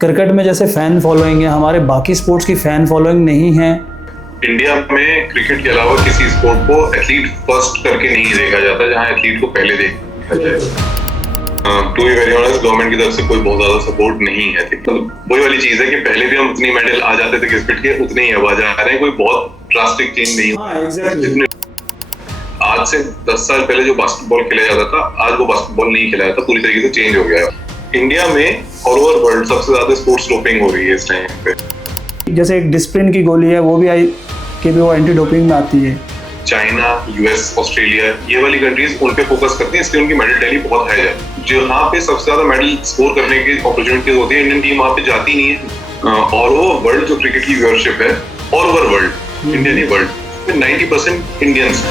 Cricket में जैसे fan following है, हमारे बाकी स्पोर्ट्स की फैन फॉलोइंग नहीं है। इंडिया में क्रिकेट के अलावा किसी स्पोर्ट को एथलीट फर्स्ट करके नहीं देखा जाता, जहां एथलीट को पहले देखा जाए। To be very honest, government की तरफ से कोई बहुत ज्यादा सपोर्ट नहीं है। मतलब वही वाली चीज है कि पहले भी हम उतनी मेडल आ जाते थे क्रिकेट के, उतने ही अब आ जा रहे हैं। कोई बहुत ड्रास्टिक चेंज नहीं हुआ। आज से 10 साल पहले जो बास्केटबॉल खेला जाता था, आज वो बास्केटबॉल नहीं खेला जाता, पूरी तरीके से चेंज हो गया है। इंडिया में ऑल ओवर वर्ल्ड सबसे ज्यादा स्पोर्ट्स डोपिंग हो रही है इस टाइम पे। जैसे एक डिस्प्लिन की गोली है, वो भी आई कि वो एंटी डोपिंग में आती है। चाइना, यूएस, ऑस्ट्रेलिया, ये वाली कंट्रीज उन पे फोकस करती हैं, इसलिए उनकी मेडल टैली बहुत हाई है। जहाँ पे सबसे ज्यादा मेडल स्कोर करने की अपॉर्चुनिटीज होती है, इंडियन टीम वहाँ पे जाती नहीं है। ऑल ओवर वर्ल्ड जो क्रिकेट की व्यूअरशिप है, ऑल ओवर वर्ल्ड, इंडिया नहीं वर्ल्ड, 90% इंडियंस।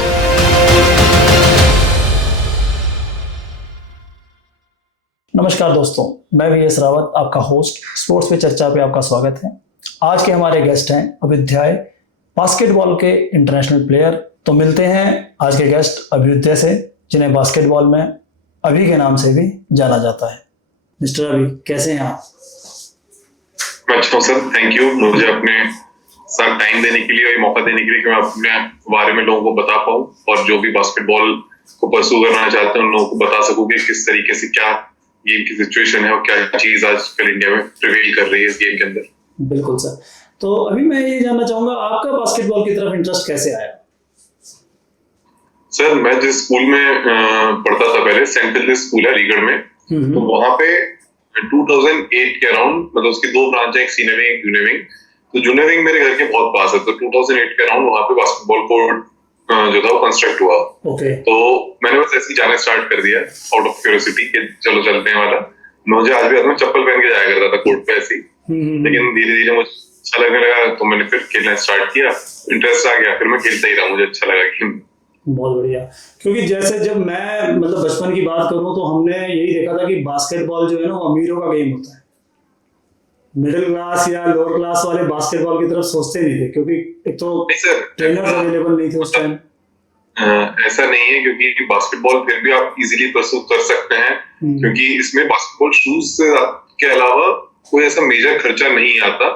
नमस्कार दोस्तों, मैं वीएस रावत, आपका होस्ट। स्पोर्ट्स पे चर्चा पे आपका स्वागत है। आज के हमारे गेस्ट हैं अभ्युदय, बास्केटबॉल के इंटरनेशनल प्लेयर। तो मिलते हैं आज के गेस्ट अभ्युदय से, जिन्हें बास्केटबॉल में अभी के नाम से भी जाना जाता है। मिस्टर अभी, कैसे हैं आप? अच्छा सर, थैंक यू मुझे अपने साथ टाइम देने के लिए और मौका देने के लिए कि मैं अपने बारे में लोगों को बता पाऊँ और जो भी बास्केटबॉल को परस्यू करना चाहते हैं उन लोगों को बता सकूँ कि किस तरीके से क्या गेम की सिचुएशन है और क्या चीज आजकल इंडिया में प्रिवेल कर रही है इस गेम के अंदर। बिल्कुल सर। तो अभी मैं ये जानना चाहूंगा, आपका बास्केटबॉल की तरफ इंटरेस्ट कैसे आया? सर, मैं जिस स्कूल में पढ़ता था पहले, सेंट एलिस स्कूल है अलीगढ़ में, तो वहाँ पे 2008 के अराउंड, मतलब उसकी दो ब्रांच है, एक सीनियर विंग, एक जूनियर विंग। तो जूनियर विंग मेरे घर के बहुत पास है, तो 2008 के अराउंड वहाँ पे बास्केटबॉल कोर्ट जो था वो कंस्ट्रक्ट हुआ। तो मैंने बस ऐसे ही जाना स्टार्ट कर दिया आउट ऑफ क्यूरियोसिटी कि चलो चलते हैं वाला। मुझे आज भी मैं चप्पल पहन के जाया करता था कोर्ट पे ऐसे ही, लेकिन धीरे धीरे मुझे अच्छा लगने लगा, तो मैंने फिर खेलना स्टार्ट किया, इंटरेस्ट आ गया, फिर मैं खेलता ही रहा, मुझे अच्छा लगा कि। बहुत बढ़िया। क्योंकि जैसे जब मैं मतलब बचपन की बात करूं तो हमने यही देखा था कि बास्केटबॉल जो है ना वो अमीरों का गेम होता है। मिडिल क्लास या लोअर क्लास वाले बास्केटबॉल की तरफ सोचते नहीं थे, क्योंकि एक तो ट्रेनर्स अवेलेबल नहीं थे उस टाइम। ऐसा नहीं है, क्योंकि बास्केटबॉल फिर भी आप इजीली परस्यू कर सकते हैं, क्योंकि इसमें बास्केटबॉल शूज के अलावा कोई ऐसा मेजर खर्चा नहीं आता।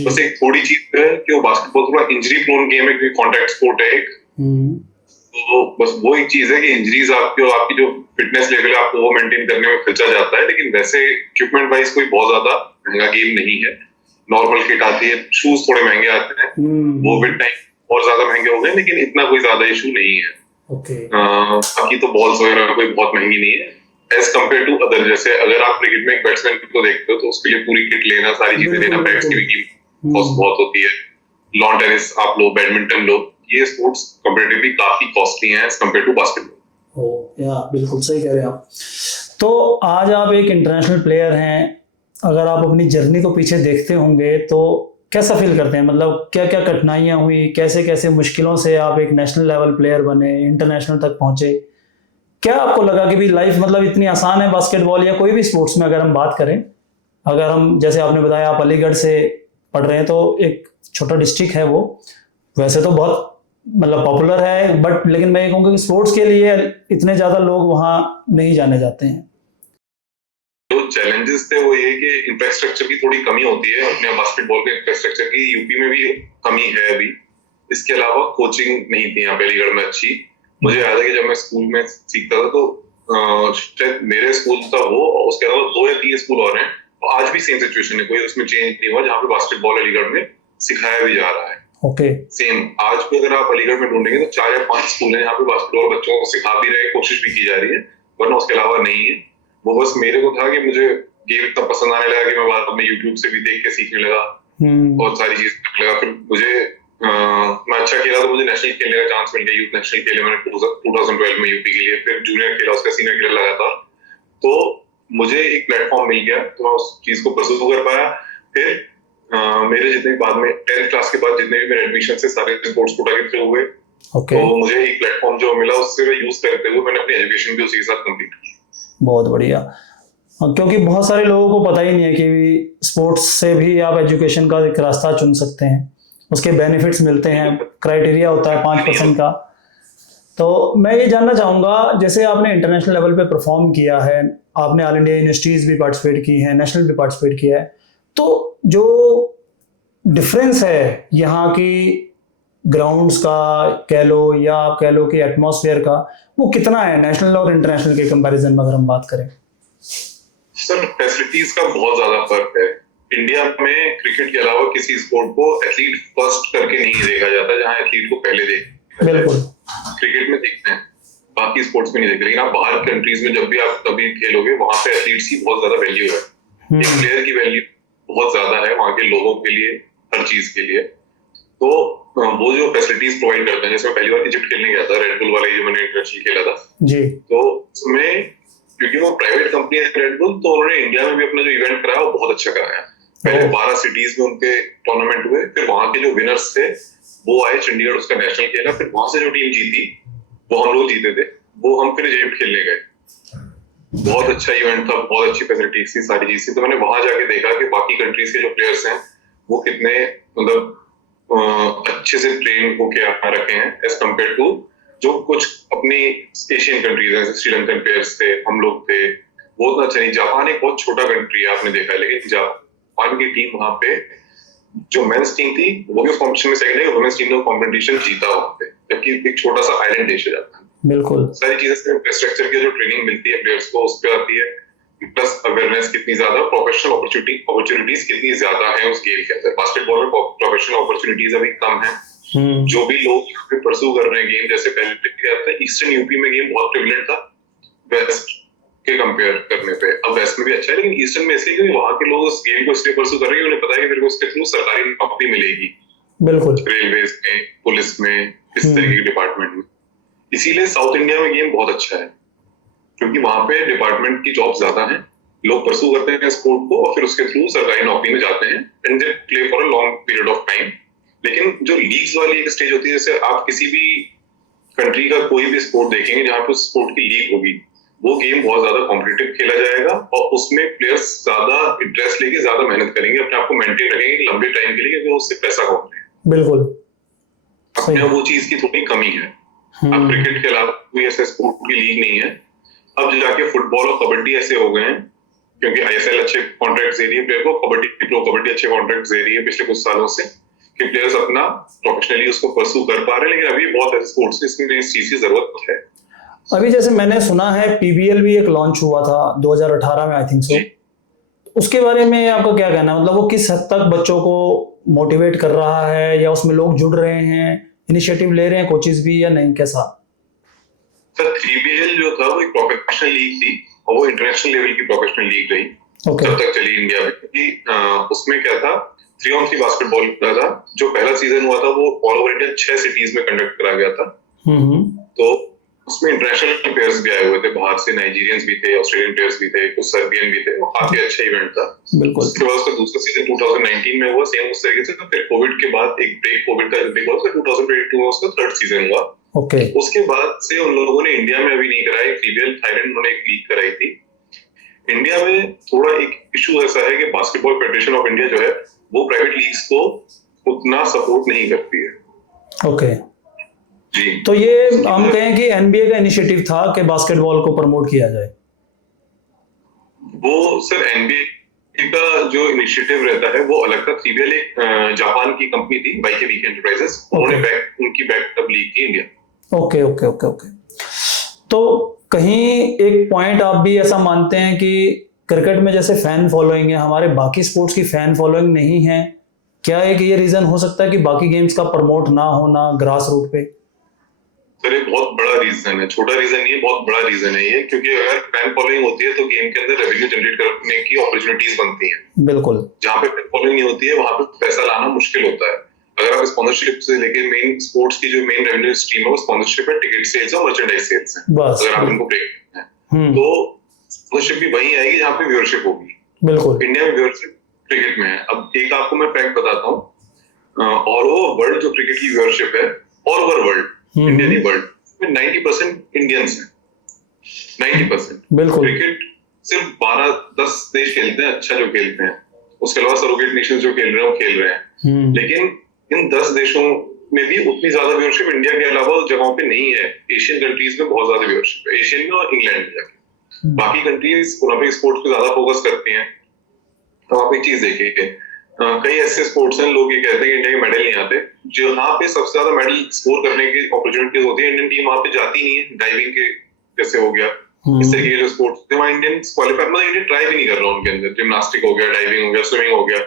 बस एक थोड़ी चीज है कि वो बास्केटबॉल थोड़ा इंजरी प्रोन गेम है, क्योंकि कॉन्टैक्ट स्पोर्ट है एक। तो बस वो एक चीज है कि इंजरीज आपकी जो फिटनेस लेवल है आपको वो मेंटेन करने में खर्चा जाता है, लेकिन वैसे इक्विपमेंट वाइज कोई बहुत ज्यादा महंगा गेम नहीं है। नॉर्मल किट आती है, शूज थोड़े महंगे आते हैं, वो विद टाइम और ज्यादा महंगे हो गए, लेकिन इतना कोई ज्यादा इशू नहीं है। बाकी तो बॉल्स वगैरह कोई बहुत महंगी नहीं है एज कम्पेयर टू अदर। जैसे अगर आप क्रिकेट में एक बैट्समैन को देखते हो तो उसके लिए पूरी किट लेना, सारी चीजें लेना, बैट्स की भी कॉस्ट बहुत होती है। लॉन टेनिस आप लो, बैडमिंटन लो, ये स्पोर्ट्स कंपैरेटिवली काफी कॉस्टली हैं एज कम्पेयर टू बास्केटबॉल। बिल्कुल सही कह रहे हैं आप। तो आज आप एक इंटरनेशनल प्लेयर हैं, अगर आप अपनी जर्नी को पीछे देखते होंगे तो कैसा फील करते हैं? मतलब क्या क्या कठिनाइयां हुई, कैसे कैसे मुश्किलों से आप एक नेशनल लेवल प्लेयर बने, इंटरनेशनल तक पहुंचे? क्या आपको लगा कि भी लाइफ मतलब इतनी आसान है बास्केटबॉल या कोई भी स्पोर्ट्स में? अगर हम बात करें, अगर हम जैसे आपने बताया आप अलीगढ़ से पढ़ रहे हैं, तो एक छोटा डिस्ट्रिक्ट है वो, वैसे तो बहुत मतलब पॉपुलर है, बट लेकिन मैं ये कहूँगा कि स्पोर्ट्स के लिए इतने ज्यादा लोग वहाँ नहीं जाने जाते हैं। जो चैलेंजेस थे वो ये कि इंफ्रास्ट्रक्चर की थोड़ी कमी होती है अपने बास्केटबॉल के इंफ्रास्ट्रक्चर की। यूपी में भी कमी है अभी। इसके अलावा कोचिंग नहीं थी यहाँ पे अलीगढ़ में अच्छी। मुझे याद है कि जब मैं स्कूल में सीखता था तो मेरे स्कूल था वो, उसके अलावा 2 या 3 स्कूल और हैं, तो आज भी सेम सिचुएशन है, कोई उसमें चेंज नहीं हुआ, जहाँ पे बास्केटबॉल अलीगढ़ में सिखाया भी जा रहा है। सेम आज भी अगर आप अलीगढ़ में ढूंढेंगे तो 4 या 5 स्कूल हैं जहाँ पे बास्केटबॉल बच्चों को सिखा भी रहे हैं, कोशिश भी की जा रही है, वरना उसके अलावा नहीं है। वो बस मेरे को था कि मुझे गेम इतना पसंद आने लगा कि मैं बाद में यूट्यूब से भी देख के सीखने लगा, बहुत सारी चीज करने लगा। फिर मुझे मैं अच्छा खेला तो मुझे नेशनल खेलने का चांस मिल गया, यूथ नेशनल खेले मैंने 2012 में यूपी के लिए, फिर जूनियर खेला, उसका सीनियर खेलने लगा था, तो मुझे एक प्लेटफॉर्म मिल गया, तो मैं उस चीज को परस्यू कर पाया। फिर मेरे जितने बाद में 10th क्लास के बाद जितने भी मेरे एडमिशन से सारे स्पोर्ट्स कोटा के थ्रू हुए, तो मुझे एक प्लेटफॉर्म जो मिला उससे मैं यूज करते हुए मैंने अपनी एजुकेशन भी उसी के साथ कंप्लीट की। बहुत बढ़िया। क्योंकि बहुत सारे लोगों को पता ही नहीं है कि स्पोर्ट्स से भी आप एजुकेशन का एक रास्ता चुन सकते हैं, उसके बेनिफिट्स मिलते हैं, क्राइटेरिया होता है 5% का। तो मैं ये जानना चाहूँगा, जैसे आपने इंटरनेशनल लेवल पे परफॉर्म किया है, आपने ऑल इंडिया यूनिवर्सिटीज़ भी पार्टिसिपेट की हैं, नेशनल भी पार्टिसिपेट किया है, तो जो डिफरेंस है यहाँ की ग्राउंड्स का कह लो या आप कह लो कि एटमॉस्फेयर का, वो कितना है नेशनल और इंटरनेशनल के कंपैरिजन में अगर हम बात करें? सर फैसिलिटीज का बहुत ज्यादा फर्क है। इंडिया में क्रिकेट के अलावा किसी स्पोर्ट को एथलीट फर्स्ट करके नहीं देखा जाता, जहां एथलीट को पहले देखा बिल्कुल क्रिकेट में देखते हैं, बाकी स्पोर्ट्स में नहीं देखते। लेकिन आप बाहर कंट्रीज में जब भी आप कभी खेलोगे, वहां पे एथलीट्स की बहुत ज्यादा वैल्यू है, एक प्लेयर की वैल्यू बहुत ज्यादा है वहां के लोगों के लिए, हर चीज के लिए। तो वो जो फैसिलिटीज प्रोवाइड करते हैं, जैसे मैं पहली बार इजिप्ट खेलने गया था, रेड बुल वाले जो मैंने इंटरनेशनल खेला था जी, तो उसमें क्योंकि वो प्राइवेट कंपनी है रेड बुल, तो उन्होंने इंडिया में भी अपना जो इवेंट कराया वो बहुत अच्छा कराया। पहले 12 सिटीज में उनके टूर्नामेंट हुए, फिर वहां के जो विनर्स थे वो आए चंडीगढ़, उसका नेशनल खेला, फिर वहां से जो टीम जीती वो हम लोग जीते थे, वो हम फिर इजिप्ट खेलने गए। बहुत अच्छा इवेंट था, बहुत अच्छी फैसिलिटीज थी, सारी चीज थी। तो मैंने वहां जाके देखा कि बाकी कंट्रीज के जो प्लेयर्स हैं वो कितने मतलब अच्छे से ट्रेन होके आ रखे हैं एज कम्पेयर टू जो कुछ अपनी एशियन कंट्रीज हैं, श्रीलंकन प्लेयर्स थे, हम लोग थे, वो उतना अच्छा नहीं। जापान एक बहुत छोटा कंट्री है, आपने देखा है, लेकिन जापान की टीम वहां पे जो मेंस टीम थी वो भी उस कॉम्पिटिशन में सेकंड है, वुमेन्स टीम ने कॉम्पिटिशन जीता वहां पे, जबकि एक छोटा सा आइलैंड देश है जापान। बिल्कुल सारी चीजें इंफ्रास्ट्रक्चर की जो ट्रेनिंग मिलती है प्लेयर्स को उस पर आती है, प्लस अवेयरनेस कितनी ज्यादा, प्रोफेशनल अपॉर्चुनिटीज कितनी ज्यादा है उस गेम के अंदर। बास्केटबॉल में प्रोफेशनल अपॉर्चुनिटीज अभी कम है। जो भी लोग यहाँ पे परस्यू कर रहे हैं गेम, जैसे पहले क्या था, ईस्टर्न यूपी में गेम बहुत प्रिविलेंट था वेस्ट के कंपेयर करने पे, अब वेस्ट में भी अच्छा है, लेकिन ईस्टर्न में इसलिए क्योंकि वहां के लोग उस गेम को इसलिए परस्यू कर रहे हैं, उन्हें पता है कि मेरे को उसके थ्रू सरकारी नौकरी मिलेगी, बिल्कुल रेलवेज में, पुलिस में, इस तरीके के डिपार्टमेंट में। इसीलिए साउथ इंडिया में गेम बहुत अच्छा है, क्योंकि वहां पे डिपार्टमेंट की जॉब ज्यादा है, लोग परस्यू करते हैं स्पोर्ट को और फिर उसके थ्रू सरकारी नौकरी में जाते हैं and they play for a long period of time. लेकिन जो लीग्स वाली एक स्टेज होती है, जैसे आप किसी भी कंट्री का कोई भी स्पोर्ट देखेंगे जहां पे उस स्पोर्ट की लीग होगी, वो गेम बहुत ज्यादा कॉम्पिटिटिव खेला जाएगा और उसमें प्लेयर्स ज्यादा इंटरेस्ट लेके ज्यादा मेहनत करेंगे, अपने आप को मेंटेन रखेंगे लंबे टाइम के लिए, क्योंकि उससे पैसा कमाते हैं। बिल्कुल अपने वो चीज की थोड़ी कमी है। अब क्रिकेट के अलावा कोई ऐसा स्पोर्ट की लीग नहीं है। अब जाके फुटबॉल और कबड्डी ऐसे हो गए हैं, क्योंकि आईएसएल अच्छे कॉन्ट्रैक्ट दे रही है प्लेयर को, कबड्डी प्रो कबड्डी अच्छे कॉन्ट्रैक्ट दे रही है पिछले कुछ सालों से, कि प्लेयर्स अपना प्रोफेशनली उसको परस्यू कर पा रहे हैं। लेकिन अभी बहुत ऐसे स्पोर्ट्स में इसमें इस चीज की जरूरत है। अभी जैसे मैंने सुना है पीबीएल भी एक लॉन्च हुआ था 2018 में, आई थिंक सो, उसके बारे में आपका क्या कहना है? मतलब वो किस हद तक बच्चों को मोटिवेट कर रहा है, या उसमें लोग जुड़ रहे हैं, इनिशिएटिव ले रहे हैं कोचेस भी, या नहीं, कैसा? सर पीबीएल जो था वो एक प्रोफेशनल लीग थी और वो इंटरनेशनल लेवल की प्रोफेशनल लीग रही जब तक चली इंडिया में। क्योंकि उसमें क्या था, 3-on-3 बास्केटबॉल था। जो पहला सीजन हुआ था वो ऑल ओवर इंडिया 6 सिटीज में कंडक्ट करा गया था। तो उसमें इंटरनेशनल प्लेयर्स भी आए हुए थे, बाहर से नाइजीरियंस भी थे, ऑस्ट्रेलियन प्लेयर्स भी थे, कुछ सर्बियन भी थे, वो काफी अच्छा इवेंट था। बिल्कुल। उसके बाद उसका दूसरा सीजन 2019 में हुआ सेम उस तरीके से। तो फिर कोविड के बाद एक ब्रेक, कोविड का ब्रेक हुआ, फिर 2022 में उसका थर्ड सीजन हुआ। उसके बाद से उन लोगों ने इंडिया में अभी नहीं कराई पीबीएल, थाईलैंड उन्होंने एक लीग कराई थी। इंडिया में थोड़ा एक इशू ऐसा है कि बास्केटबॉल फेडरेशन ऑफ इंडिया जो है वो प्राइवेट लीग्स को उतना सपोर्ट नहीं करती है। जी। तो ये हम कहें कि एनबीए का इनिशिएटिव था कि बास्केटबॉल को प्रमोट किया जाए। वो सर एनबीए का जो इनिशिएटिव रहता है वो अलग था। पीबीएल एक जापान की कंपनी थी, वाईकेबी एंटरप्राइजेस, उन्होंने उनकी बैकअप लीग की इंडिया। ओके। तो कहीं एक पॉइंट आप भी ऐसा मानते हैं कि क्रिकेट में जैसे फैन फॉलोइंग है, हमारे बाकी स्पोर्ट्स की फैन फॉलोइंग नहीं है, क्या एक ये रीजन हो सकता है कि बाकी गेम्स का प्रमोट ना होना ग्रास रूट पे? सर ये बहुत बड़ा रीजन है, छोटा रीजन नहीं है, बहुत बड़ा रीजन है ये। क्योंकि अगर फैन फॉलोइंग होती है तो गेम के अंदर रेवेन्यू जनरेट करने की अपॉर्चुनिटीज बनती हैं। बिल्कुल। जहाँ पे फैन फॉलोइंग नहीं होती है वहां पे पैसा लाना मुश्किल होता है। अगर आप स्पॉन्सरशिप से लेके मेन स्पोर्ट्स की जो मेन रेवेन्यू स्ट्रीम है वो स्पॉन्सरशिप है, टिकट सेल्स और मर्चेंडाइज सेल्स है। अगर आप इनको ब्रेक करते हैं तो स्पॉन्सरशिप भी वही आएगी जहाँ पे व्यूअरशिप होगी। बिल्कुल। इंडिया में व्यूअरशिप क्रिकेट में है। अब एक आपको मैं फैक्ट बताता हूँ, ऑल ओवर वर्ल्ड जो क्रिकेट की व्यूअरशिप है, ऑल ओवर वर्ल्ड, इंडिया नहीं वर्ल्ड, 90% इंडियंस हैं। 90%। बिल्कुल। क्रिकेट सिर्फ 12-10 देश खेलते हैं अच्छा जो खेलते हैं, उसके अलावा सरोगेट नेशंस जो खेल रहे हैं वो खेल रहे हैं। लेकिन इन 10 देशों में भी उतनी ज्यादा व्यूअरशिप इंडिया के अलावा जगहों पे नहीं है। एशियन कंट्रीज में बहुत ज्यादा व्यूअरशिप है, एशियन में और इंग्लैंड में जाके। बाकी कंट्रीज ओलंपिक स्पोर्ट्स पे ज्यादा फोकस करती हैं, वहाँ पे एक चीज देखिए, कई ऐसे स्पोर्ट्स हैं, लोग ये कहते हैं कि इंडिया के मेडल नहीं आते, जहाँ पे सबसे ज्यादा मेडल स्कोर करने की अपॉर्चुनिटीज होती है, इंडियन टीम वहाँ पे जाती नहीं है। डाइविंग के जैसे हो गया, इस तरीके के जो स्पोर्ट्स थे वहाँ इंडियन क्वालिफाई, मतलब इंडिया ट्राई भी नहीं कर रहा उनके अंदर। जिम्नास्टिक हो गया, डाइविंग हो गया, स्विमिंग हो गया,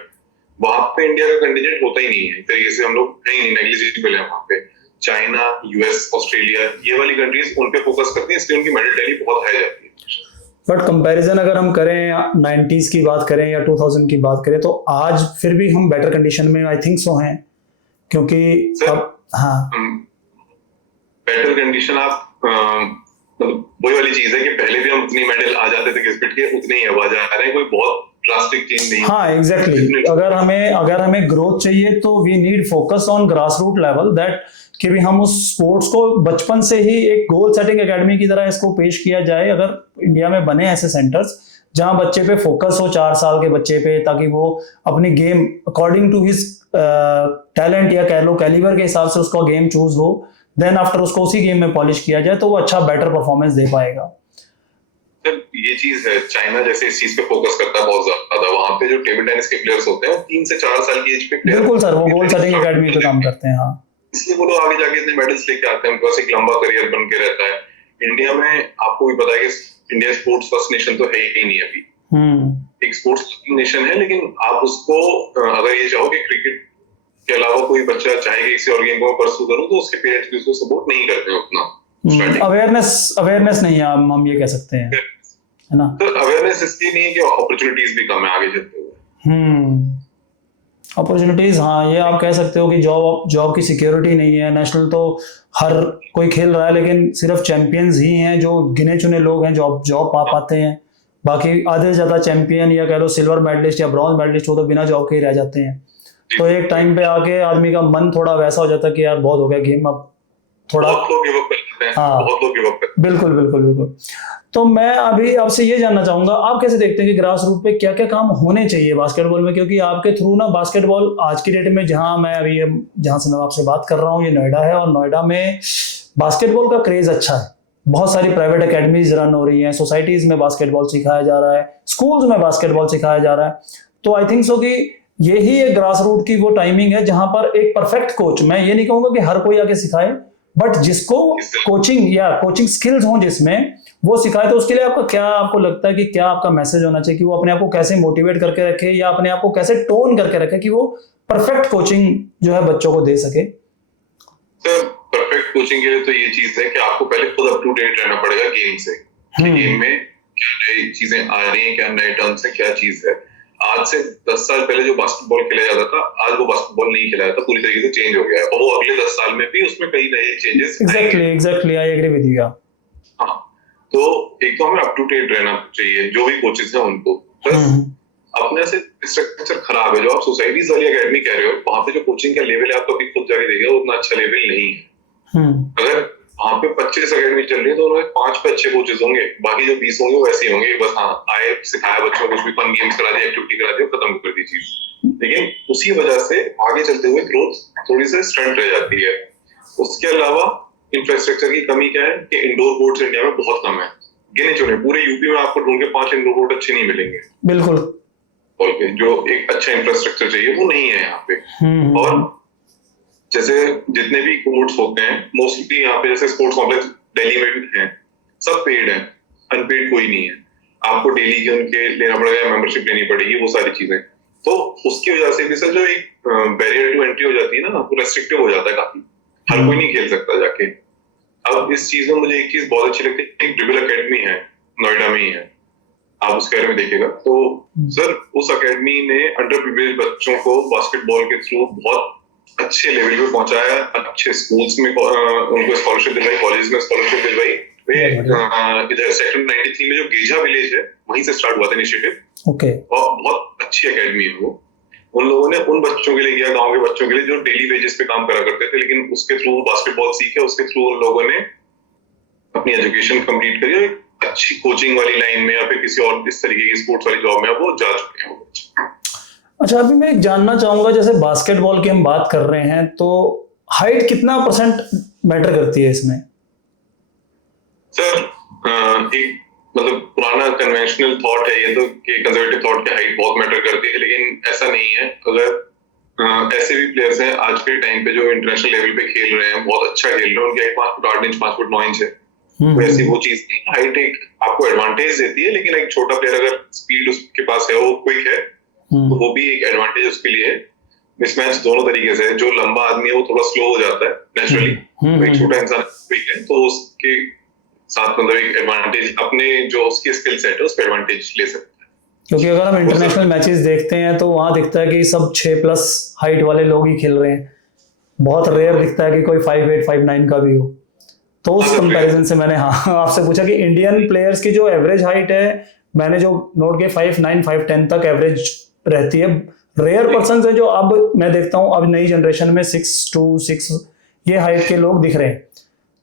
वहां पे इंडिया का कंटिजेंट होता ही नहीं है। एक तरीके से हम लोग कहीं नहीं, नेग्लिजिबल है वहाँ पे। चाइना, यूएस, ऑस्ट्रेलिया, ये वाली कंट्रीज उन पे फोकस करती है, इसलिए उनकी मेडल टैली बहुत हाई जाती है। बट कंपैरिजन अगर हम करें 90s की बात करें या 2000 की बात करें, तो आज फिर भी हम बेटर कंडीशन में आई थिंक सो हैं, क्योंकि अब बेटर कंडीशन आप मतलब वही वाली चीज है कि पहले भी हम उतनी मेडल आ जाते थे क्रिकेट के, उतने ही अब आ जा रहे हैं, कोई बहुत ड्रास्टिक चेंज नहीं। हाँ एग्जैक्टली, अगर हमें ग्रोथ चाहिए तो we need focus on grass root level, that कि भी हम उस स्पोर्ट्स को बचपन से ही एक गोल सेटिंग एकेडमी की तरह इसको पेश किया जाए। अगर इंडिया में बने ऐसे सेंटर्स जहां बच्चे पे फोकस हो, 4 साल के बच्चे पे, ताकि वो अपनी game according to his talent या कह लो कैलिबर के हिसाब से उसका गेम चूज हो, देन आफ्टर उसको उसी गेम में पॉलिश किया जाए तो वो अच्छा बेटर परफॉर्मेंस दे पाएगा। ये चीज है, चाइना जैसे इस चीज पे फोकस करता है बहुत ज्यादा। वहां पे जो टेबल टेनिस के प्लेयर्स होते हैं वो 3 से 4 साल की एज पे प्लेयर, बिल्कुल सर, वो गोल सेटिंग एकेडमी पे काम करते हैं। हाँ, इसलिए वो लोग आगे जाके इतने मेडल्स लेके आते हैं, उनके पास एक लंबा करियर बन के रहता है। इंडिया में आपको भी पता है कि इंडिया स्पोर्ट्स फर्स्ट नेशन तो है ही नहीं अभी। एक स्पोर्ट्स नेशन है, लेकिन आप उसको अगर ये चाहो कि क्रिकेट के अलावा कोई बच्चा चाहे कि किसी और गेम को परस्यू करूं, तो उसके पेरेंट्स भी उसको सपोर्ट नहीं करते हैं उतना। अवेयरनेस नहीं है, हम ये कह सकते हैं, है ना। तो अवेयरनेस इसलिए नहीं है कि अपॉर्चुनिटीज भी कम है आगे चलते हुए। अपॉर्चुनिटीज, हाँ ये आप कह सकते हो कि जॉब की सिक्योरिटी नहीं है। नेशनल तो हर कोई खेल रहा है, लेकिन सिर्फ चैंपियंस ही हैं जो गिने चुने लोग हैं जॉब पा पाते हैं। बाकी आधे से ज्यादा चैंपियन या कह लो सिल्वर मेडलिस्ट या ब्रॉन्ज मेडलिस्ट, वो तो बिना जॉब के ही रह जाते हैं। तो एक टाइम पे आके आदमी का मन थोड़ा वैसा हो जाता है कि यार बहुत हो गया गेम, अब थोड़ा बहुत लोग गिव अप करते हैं। हाँ, बहुत लोग गिव अप करते हैं। बिल्कुल। तो मैं अभी आपसे ये जानना चाहूंगा, आप कैसे देखते हैं कि ग्रास रूट पे क्या क्या काम होने चाहिए बास्केटबॉल में? क्योंकि आपके थ्रू ना बास्केटबॉल आज की डेट में, जहां से मैं आपसे बात कर रहा हूँ, ये नोएडा है, और नोएडा में बास्केटबॉल का क्रेज अच्छा है। बहुत सारी प्राइवेट एकेडमीज रन हो रही हैं, सोसाइटीज में बास्केटबॉल सिखाया जा रहा है, स्कूल्स में बास्केटबॉल सिखाया जा रहा है। तो आई थिंक सो कि यही एक ग्रास रूट की वो टाइमिंग है जहां पर एक परफेक्ट कोच, मैं ये नहीं कहूंगा कि हर कोई आके सिखाए, बट जिसको कोचिंग स्किल्स हो जिसमें, वो सिखाए। तो उसके लिए आपको लगता है कि क्या आपका मैसेज होना चाहिए कि वो अपने आप को कैसे मोटिवेट करके रखे, या अपने आप को कैसे टोन करके रखे कि वो परफेक्ट कोचिंग जो है बच्चों को दे सके? सर, परफेक्ट कोचिंग के लिए तो ये चीज है कि आपको पहले खुद अप टू डेट रहना पड़ेगा गेम से, कि गेम में क्या नई चीजें आ रही हैं, क्या नए टर्म्स है, क्या चीज है। आज से 10 साल पहले जो बास्केटबॉल खेला जाता था, आज वो बास्केटबॉल नहीं खेला जाता, पूरी तरीके से चेंज हो गया है, और वो अगले 10 साल में भी उसमें कई नए changes exactly I agree with you. हाँ, तो एक तो हमें अप टू डेट रहना चाहिए, जो भी कोचेस हैं उनको। प्लस अपने से स्ट्रक्चर खराब है, जो आप सोसाइटीज वाली एकेडमी कह रहे हो, वहां पे जो कोचिंग का लेवल है, आप कभी खुद जाके देखिए, वो उतना अच्छा लेवल नहीं है। अगर वहां पे 25 एकेडमी चल रही है, तो उन्होंने 5 पे अच्छे कोचेस होंगे, बाकी जो 20 होंगे वो ऐसे ही होंगे, बस हाँ आए, सिखाया बच्चों को, कुछ भी फन गेम्स करा दिया, एक्टिविटी करा दिया, खत्म कर दी चीज। लेकिन उसी वजह से आगे चलते हुए ग्रोथ थोड़ी सी स्टंट रह जाती है। उसके अलावा इंफ्रास्ट्रक्चर की कमी क्या है कि इंडोर कोर्ट्स इंडिया में बहुत कम है, गिने चुने। पूरे यूपी में आपको ढूंढ के 5 इंडोर कोर्ट अच्छे नहीं मिलेंगे, बिल्कुल। जो एक अच्छा इंफ्रास्ट्रक्चर चाहिए वो नहीं है यहाँ पे। और जैसे जितने भी कोर्ट्स होते हैं, मोस्टली यहाँ पे जैसे स्पोर्ट्स कॉम्प्लेक्स दिल्ली में भी हैं, सब पेड है, अनपेड कोई नहीं है। आपको डेली के उनके लेना पड़ेगा, मेंबरशिप लेनी पड़ेगी, वो सारी चीजें। तो उसकी वजह से भी सर जो एक बैरियर टू एंट्री हो जाती है ना, वो रेस्ट्रिक्टिव हो जाता है काफी, हर कोई नहीं खेल सकता जाके। अब इस चीज में मुझे एक चीज बहुत अच्छी लगती है, एक ड्रिबल अकेडमी है, नोएडा में ही है, आप उसके बारे में देखिएगा। तो सर उस अकेडमी ने अंडर प्रिविलेज बच्चों को बास्केटबॉल के थ्रू बहुत अच्छे लेवल पे पहुंचाया, अच्छे स्कूल्स में उनको स्कॉलरशिप दिलवाई, कॉलेज में स्कॉलरशिप दिलवाई। इधर सेक्टर 93 में जो गेजा विलेज है, वहीं से स्टार्ट हुआ था इनिशिएटिव। और बहुत अच्छी एकेडमी है वो। उन लोगों ने उन बच्चों के लिए किया, गांव के बच्चों के लिए, जो डेली बेसिस पे काम करा करते थे, लेकिन उसके थ्रू बास्केटबॉल सीखे, उसके थ्रू उन लोगों ने अपनी एजुकेशन कंप्लीट करी, एक अच्छी कोचिंग वाली लाइन में या फिर किसी और इस तरीके की स्पोर्ट्स वाली जॉब में वो जा चुके हैं। अच्छा, अभी मैं जानना चाहूंगा, जैसे बास्केटबॉल की हम बात कर रहे हैं, तो हाइट कितना % मैटर करती है इसमें? सर एक मतलब पुराना कन्वेंशनल थॉट है ये तो कि कंजर्वेटिव थॉट की हाइट बहुत मैटर करती है, लेकिन ऐसा नहीं है। अगर ऐसे भी प्लेयर्स हैं आज के टाइम पे जो इंटरनेशनल लेवल पे खेल रहे हैं, बहुत अच्छा खेल रहे हैं, उनकी height 5 foot 8 inch 5 foot 9 inch है, तो ऐसी वो चीज नहीं। हाइट एक आपको एडवांटेज देती है, लेकिन एक छोटा प्लेयर अगर स्पीड उसके पास है, वो क्विक है, तो वो भी एक एडवांटेज उसके लिए है। मिसमैच दोनों तरीके से है। जो लंबा आदमी है वो थोड़ा स्लो हो जाता है नेचुरली, एक छोटा इंसान क्विक है, तो उसके साथ मतलब एक एडवांटेज अपने जो उसकी स्किल सेट है उस पर एडवांटेज ले सकते हैं। क्योंकि अगर हम इंटरनेशनल मैचेस देखते हैं तो वहां दिखता है कि सब 6+ हाइट वाले लोग ही खेल रहे हैं, बहुत रेयर दिखता है कि कोई 5'8", 5'9" का भी हो। तो उस कंपैरिजन से मैंने आपसे पूछा कि इंडियन प्लेयर्स की जो एवरेज हाइट है, मैंने जो नोट किया 5'9", 5'10" तक एवरेज रहती है। रेयर पर्सन है जो अब मैं देखता हूँ, अब नई जनरेशन में 6'2", 6 ये हाइट के लोग दिख रहे हैं।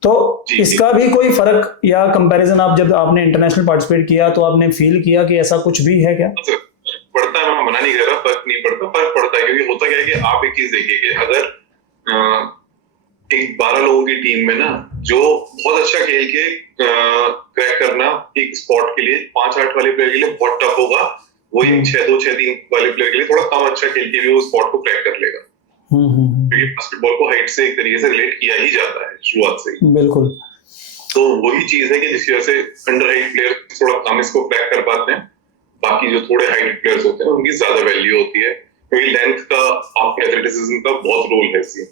तो इसका भी कोई फर्क या कंपैरिजन आप जब आपने इंटरनेशनल पार्टिसिपेट किया तो आपने फील किया कि ऐसा कुछ भी है क्या? पड़ता है, मैं मना नहीं कर रहा, फर्क नहीं पड़ता, फर्क पड़ता है। क्योंकि होता क्या है कि आप एक चीज देखिए, अगर एक 12 लोगों की टीम में ना जो बहुत अच्छा खेल के क्रैक करना एक स्पॉट के लिए 5-8 वाले प्लेयर के लिए बहुत टफ होगा, वही 6-2, 6-3 वाले प्लेयर के लिए थोड़ा कम अच्छा खेल के भी वो स्पॉट को क्रैक कर लेगा। क्योंकि बास्केटबॉल को हाइट से एक तरीके से रिलेट किया ही जाता है शुरुआत से ही। बिल्कुल। तो वही चीज है कि जिसकी वजह से अंडर हाइट प्लेयर थोड़ा कम इसको क्रैक कर पाते हैं, बाकी जो थोड़े हाइट प्लेयर्स होते हैं उनकी ज्यादा वैल्यू होती है, क्योंकि लेंथ का आपके एथलेटिसिज्म का बहुत रोल है इसमें।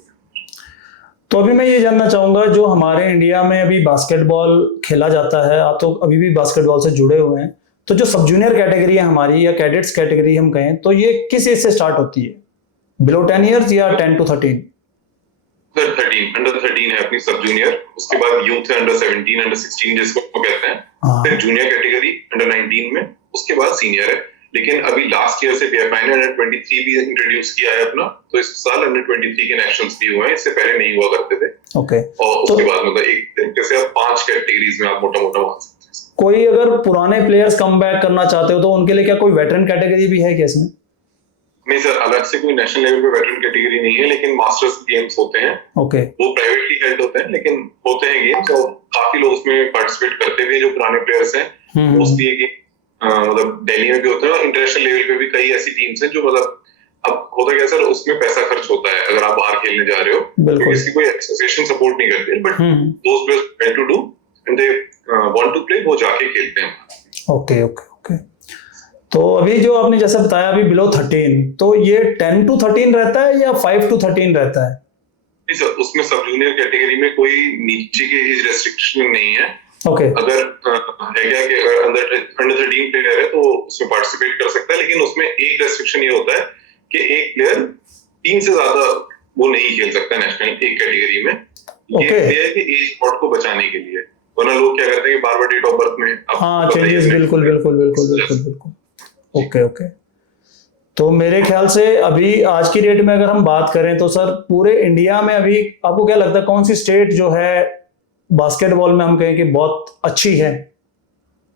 तो अभी मैं ये जानना चाहूंगा, जो हमारे इंडिया में अभी बास्केटबॉल खेला जाता है, आप तो अभी भी बास्केटबॉल से जुड़े हुए हैं, तो जो सब जूनियर कैटेगरी है हमारी या कैडेट्स कैटेगरी हम कहें, तो ये किस एज से स्टार्ट होती है? बिलो 10 ईयर्स या 10 to 13? सर 13, अंडर 13 है अपनी सब जूनियर, उसके बाद यूथ है अंडर 17, अंडर 16 जिसको कहते हैं, फिर जूनियर कैटेगरी अंडर 19 में, उसके बाद सीनियर है। लेकिन अभी लास्ट ईयर से बीएफआई ने अंडर 23 भी इंट्रोड्यूस किया है अपना, तो इस साल अंडर 23 के नेशनल्स भी हुए हैं, इससे पहले नहीं हुआ करते थे। ओके। और उसके बाद मतलब एक तरीके से आप 5 कैटेगरीज में आप मोटा मोटा मान सकते हैं। कोई अगर पुराने प्लेयर्स कम बैक करना चाहते हो तो उनके लिए क्या कोई वेटरन कैटेगरी भी है क्या इसमें? नहीं सर, अलग से कोई नेशनल लेवल पे वेटरन कैटेगरी नहीं है, लेकिन मास्टर्स गेम्स होते हैं। ओके। वो प्राइवेटली हेल्ड होते हैं, लेकिन होते हैं गेम्स और काफी लोग उसमें पार्टिसिपेट करते भी हैं जो पुराने प्लेयर्स हैं। मोस्टली ये मतलब दिल्ली में भी होते हैं और इंटरनेशनल लेवल पे भी कई ऐसी टीम्स हैं जो मतलब, अब होता क्या सर, उसमें पैसा खर्च होता है अगर आप बाहर खेलने जा रहे हो, क्योंकि इसकी कोई एसोसिएशन सपोर्ट नहीं करती, but those players want to do and they want to play, वो जाके खेलते हैं। Okay okay okay. तो अभी जो आपने जैसे बताया अभी बिलो 13, तो ये 10 to 13 रहता है या 5 to 13 रहता है? नहीं सर, उसमें सब जूनियर कैटेगरी में कोई नीचे की एज रेस्ट्रिक्शन नहीं है। ओके। अगर है क्या कि अंडर 13 प्लेयर है तो उसमें पार्टिसिपेट कर सकता है, लेकिन उसमें एक रेस्ट्रिक्शन ये होता है कि एक प्लेयर 3 से ज्यादा वो नहीं खेल सकता नेशनल एक कैटेगरी में। ये है कि एज स्पॉट को बचाने के लिए, वरना लोग क्या करते हैं कि बार-बार डेट ऑफ बर्थ में चेंजेस। बिल्कुल बिल्कुल बिल्कुल बिल्कुल बिल्कुल। Okay okay. तो मेरे ख्याल से अभी आज की डेट में अगर हम बात करें तो सर पूरे इंडिया में अभी आपको क्या लगता है कौन सी स्टेट जो है बास्केटबॉल में हम कहें कि बहुत अच्छी है?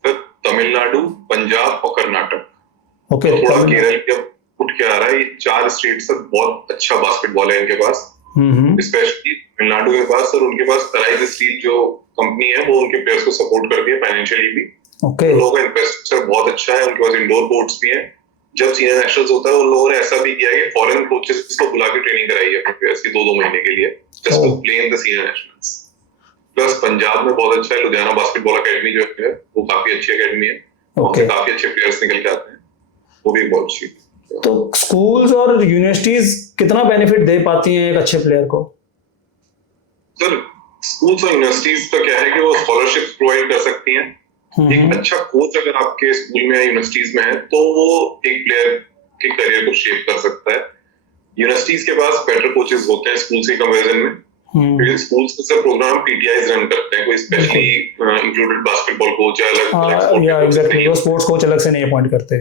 तमिलनाडु, पंजाब और कर्नाटक। ओके। तो थोड़ा केरल जब उठ के आ रहा है, ये 4 स्टेट से बहुत अच्छा बास्केटबॉल है इनके पास। स्पेशली तमिलनाडु के पास, और उनके पास तराई स्टील जो कंपनी है वो उनके प्लेयर्स को सपोर्ट करती है फाइनेंशियली भी। ओके। लोगों का इंफ्रास्ट्रक्चर बहुत अच्छा है, उनके पास इंडोर कोर्ट्स भी हैं। जब सीनियर नेशनल्स होता है उन लोगों ने ऐसा भी किया है कि फॉरेन कोचेस को बुला के ट्रेनिंग कराई है अपने प्लेयर्स की 2-2 महीने के लिए, just to play in the senior nationals. Plus Punjab में बहुत अच्छा है, लुधियाना बास्केटबॉल एकेडमी जो है वो काफी अच्छी एकेडमी है, वहाँ काफी अच्छे प्लेयर्स निकल के आते हैं, वो भी बहुत अच्छी। तो स्कूल्स और यूनिवर्सिटीज कितना बेनिफिट दे पाती हैं एक अच्छे प्लेयर को? सर स्कूल्स और यूनिवर्सिटीज का क्या है कि वो स्कॉलरशिप प्रोवाइड कर सकती हैं। एक अच्छा कोच अगर आपके स्कूल में या यूनिवर्सिटीज में है तो वो एक प्लेयर के करियर को शेप कर सकता है। यूनिवर्सिटीज के पास बेटर कोचेस होते हैं स्कूल्स के कंपैरिजन में, क्योंकि स्कूल्स के सब प्रोग्राम पीटीआईज रन करते हैं, कोई स्पेशली इंक्लूडेड बास्केटबॉल कोच या अलग स्पोर्ट्स कोच अलग से नहीं अपॉइंट करते।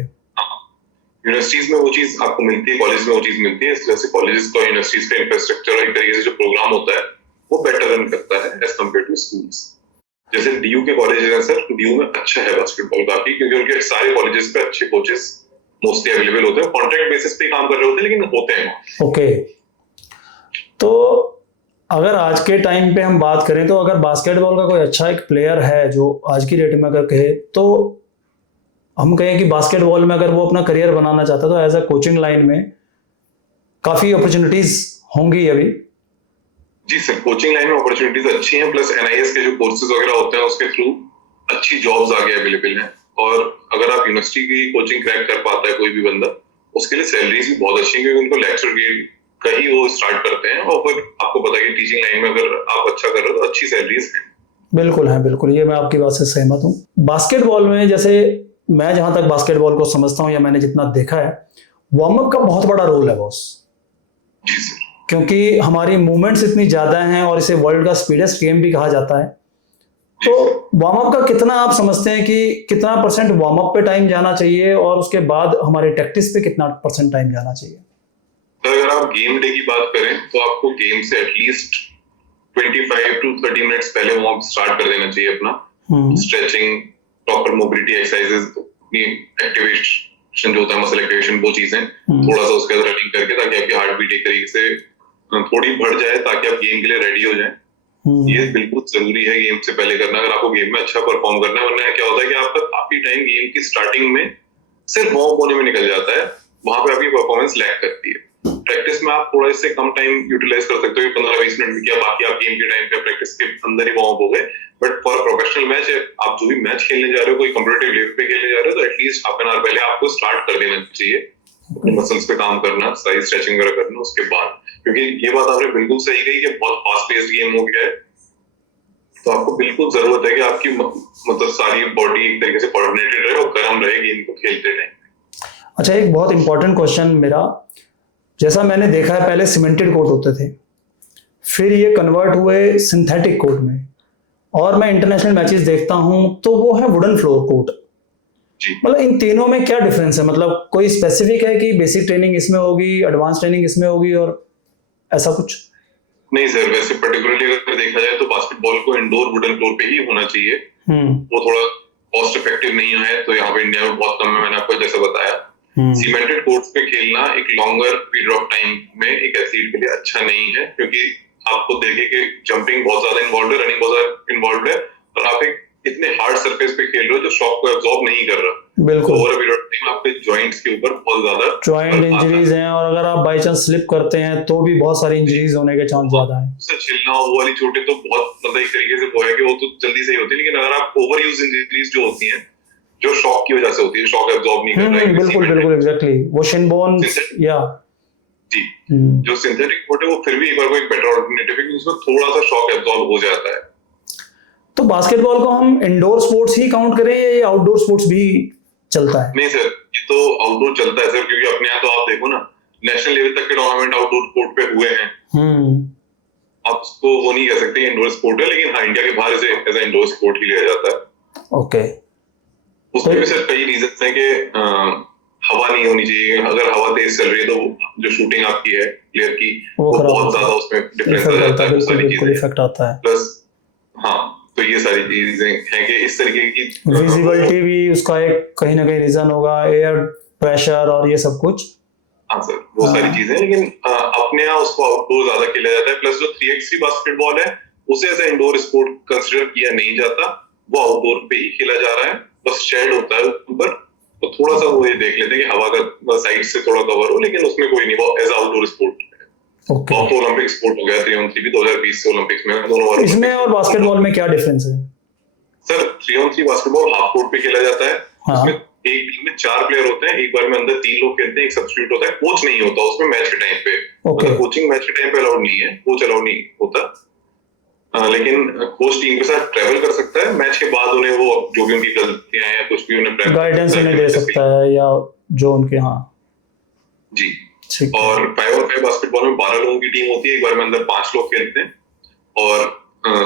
यूनिवर्सिटीज में वो चीज आपको मिलती है, कॉलेज में वो चीज मिलती है, इस वजह से कॉलेजेस का यूनिवर्सिटीज का इंफ्रास्ट्रक्चर एक तरीके से जो प्रोग्राम होता है वो बेटर रन करता है एज कम्पेयर टू स्कूल्स। जैसे डीयू के कॉलेजेस हैं सर, डीयू में अच्छा है बास्केटबॉल काफी, क्योंकि उनके सारे कॉलेजेस पे अच्छे कोचेस मोस्टली अवेलेबल होते हैं, कॉन्ट्रैक्ट बेसिस पे काम कर रहे होते हैं लेकिन होते हैं। ओके। तो अगर आज के टाइम पे हम बात करें तो अगर बास्केटबॉल का कोई अच्छा एक प्लेयर है जो आज की डेट में अगर कहे तो हम कहें कि बास्केटबॉल में अगर वो अपना करियर बनाना चाहता है तो एज अ कोचिंग लाइन में काफी अपॉर्चुनिटीज होंगी अभी। जी सर, कोचिंग लाइन में अपॉर्चुनिटीज अच्छी हैं, प्लस एनआईएस के जो कोर्सेज वगैरह होते हैं उसके थ्रू अच्छी जॉब्स आगे अवेलेबल हैं। और अगर आप यूनिवर्सिटी की कोचिंग क्रैक कर पाता है कोई भी बंदा, उसके लिए सैलरीज भी बहुत अच्छी है, क्योंकि उनको लेक्चर ग्रेड का ही वो स्टार्ट करते हैं। और फिर आपको पता है कि टीचिंग लाइन में अगर आप अच्छा कर रहे हो तो अच्छी सैलरीज हैं। बिल्कुल है, बिल्कुल, ये मैं आपकी बात से सहमत हूँ। बास्केटबॉल में जैसे मैं जहां तक बास्केटबॉल को समझता हूँ या मैंने जितना देखा है, वार्म अप का बहुत बड़ा रोल है बॉस, जी सर। क्योंकि हमारी मूवमेंट्स इतनी ज्यादा हैं और इसे वर्ल्ड का स्पीडेस्ट गेम भी कहा जाता है। तो वार्म अप का कितना आप समझते हैं कि कितना परसेंट वार्म अप पे टाइम जाना चाहिए और उसके बाद हमारे प्रैक्टिस पे कितना परसेंट टाइम जाना चाहिए? तो अगर आप गेम डे की बात करें तो आपको गेम से एटलीस्ट 25 to 30 मिनट्स पहले वार्म अप स्टार्ट कर देना चाहिए अपना। Stretching, proper mobility exercises, activation जो होता है मसल एक्टिवेशन, वो चीजें थोड़ा सा उसके बाद रनिंग करके, ताकि आपकी हार्ट बीट एक तरीके से थोड़ी बढ़ जाए, ताकि आप गेम के लिए रेडी हो जाएं। ये बिल्कुल जरूरी है गेम से पहले करना, अगर आपको गेम में अच्छा परफॉर्म करना है। वरना क्या होता है कि आपका काफी टाइम गेम की स्टार्टिंग में सिर्फ वार्म अप होने में निकल जाता है, वहां पे आपकी परफॉर्मेंस लैग करती है। प्रैक्टिस में आप थोड़ा इससे कम टाइम यूटिलाइज कर सकते हो, 15-20 मिनट में किया, बाकी आप गेम के टाइम पे प्रैक्टिस के अंदर ही वार्म अप हो गए। बट फॉर प्रोफेशनल मैच, आप जो भी मैच खेलने जा रहे हो, कोई कॉम्पिटिटिव लेवल पे खेलने जा रहे हो, तो एटलीस्ट हाफ एन आवर पहले आपको स्टार्ट कर देना चाहिए मसल्स पे काम करना, सारी स्ट्रेचिंग वगैरह करना उसके बाद। क्योंकि ये बात आपने बिल्कुल सही कही कि बहुत फास्ट पेस्ड गेम हो गया है, तो आपको बिल्कुल जरूरत है कि आपकी मतलब सारी बॉडी एक तरीके से कोऑर्डिनेटेड रहे और गर्म रहे गेम को खेलते टाइम। अच्छा, एक बहुत इंपॉर्टेंट क्वेश्चन मेरा, जैसा मैंने देखा है पहले सीमेंटेड कोर्ट होते थे, फिर ये कन्वर्ट हुए सिंथेटिक कोर्ट में, और मैं इंटरनेशनल मैचेस देखता हूं तो वो है वुडन फ्लोर कोर्ट। मतलब इन तीनों में क्या डिफरेंस है? मतलब कोई स्पेसिफिक है कि बेसिक ट्रेनिंग इसमें होगी, एडवांस ट्रेनिंग इसमें होगी, और ऐसा कुछ? नहीं सर, वैसे पर्टिकुलरली अगर देखा जाए तो बास्केटबॉल को इंडोर वुडन फ्लोर पे ही होना चाहिए। वो थोड़ा कॉस्ट इफेक्टिव नहीं है, तो यहाँ पे इंडिया में बहुत कम है, मैंने आपको जैसा बताया। सीमेंटेड कोर्ट्स पे खेलना एक लॉन्गर पीरियड ऑफ टाइम में एक एथलीट के लिए अच्छा नहीं है, क्योंकि आपको देखिए कि जंपिंग बहुत ज्यादा इन्वॉल्व है, रनिंग बहुत ज्यादा इन्वॉल्व है, और आप एक इतने हार्ड सरफेस पे खेल रहे हो जो शॉक को एब्जॉर्ब नहीं कर रहा। बिल्कुल, over a period of time आपके जॉइंट्स के ऊपर बहुत ज्यादा जॉइंट इंजरीज हैं, और अगर आप बाय चांस स्लिप करते हैं तो भी बहुत सारी इंजरीज होने के चांस ज्यादा हैं। उससे छिलना वो वाली चोटें तो बहुत मतलब एक तरीके से वो है कि वो तो जल्दी सही होती है, लेकिन अगर आप ओवर यूज इंजरीज जो होती हैं, जो शॉक की वजह से होती है, शॉक एब्जॉर्ब नहीं कर रहा है, बिल्कुल बिल्कुल एग्जैक्टली, वो शिन बोन या जी, जो सिंथेटिक कोर्ट है वो फिर भी एक बार को एक बेटर अल्टरनेटिव है, उसमें थोड़ा सा शॉक एब्जॉर्ब हो जाता है। तो बास्केटबॉल को हम इंडोर स्पोर्ट्स ही काउंट करें या आउटडोर स्पोर्ट्स भी चलता है? नहीं सर, ये तो आउटडोर चलता है सर, क्योंकि अपने यहाँ तो आप देखो ना, नेशनल लेवल तक के टूर्नामेंट आउटडोर कोर्ट पे हुए हैं। आप उसको वो नहीं कह सकते इंडोर स्पोर्ट है, लेकिन हाँ, इंडिया के बाहर इसे एज इंडोर स्पोर्ट ही लिया जाता है। ओके, उसमें भी सर कई रीजंस हैं कि हवा नहीं होनी चाहिए। अगर हवा तेज चल रही है तो जो शूटिंग आपकी है प्लेयर की, वो बहुत ज्यादा उसमें डिफरेंस आ जाता है, सारी चीजें इफेक्ट आता है। प्लस हाँ, तो ये सारी चीजें हैं कि इस तरीके की विजिबिलिटी भी उसका एक कहीं ना कहीं रीजन होगा, एयर प्रेशर और ये सब कुछ। हाँ सर, वो सारी चीजें, लेकिन अपने यहाँ उसको आउटडोर ज्यादा खेला जाता है। प्लस जो 3x3 बास्केटबॉल है उसे ऐसा इंडोर स्पोर्ट कंसिडर किया नहीं जाता, वो आउटडोर पे ही खेला जा रहा है। बस शेड होता है ऊपर, तो थोड़ा सा वो ये देख लेते हैं कि हवा का साइड से थोड़ा कवर हो, लेकिन उसमें कोई नहीं, वो एज आउटडोर स्पोर्ट है। तो ओलंपिक स्पोर्ट हो गया 3on3 भी 2020 से ओलंपिक्स में दोनों। इसमें और बास्केटबॉल में क्या डिफरेंस है sir? 3on3 basketball half court पे खेला जाता है। उसमें एक टीम में 4 प्लेयर होते हैं, एक बार में अंदर 3 लोग खेलते हैं, एक सब्स्टिट्यूट होता है, कोच नहीं होता उसमें मैच के टाइम पे। मतलब कोचिंग मैच के टाइम पे अलाउड नहीं है, कोच अलाउड नहीं होता, लेकिन कोच टीम के साथ ट्रैवल कर सकता है। मैच के बाद उन्हें वो जो भी उनकी गलतियां हैं कुछ भी उन्हें गाइडेंस उन्हें दे सकता है, या जो उनके जी। और 5on5 बास्केटबॉल में 12 लोगों की टीम होती है, एक बार में अंदर 5 लोग खेलते हैं, और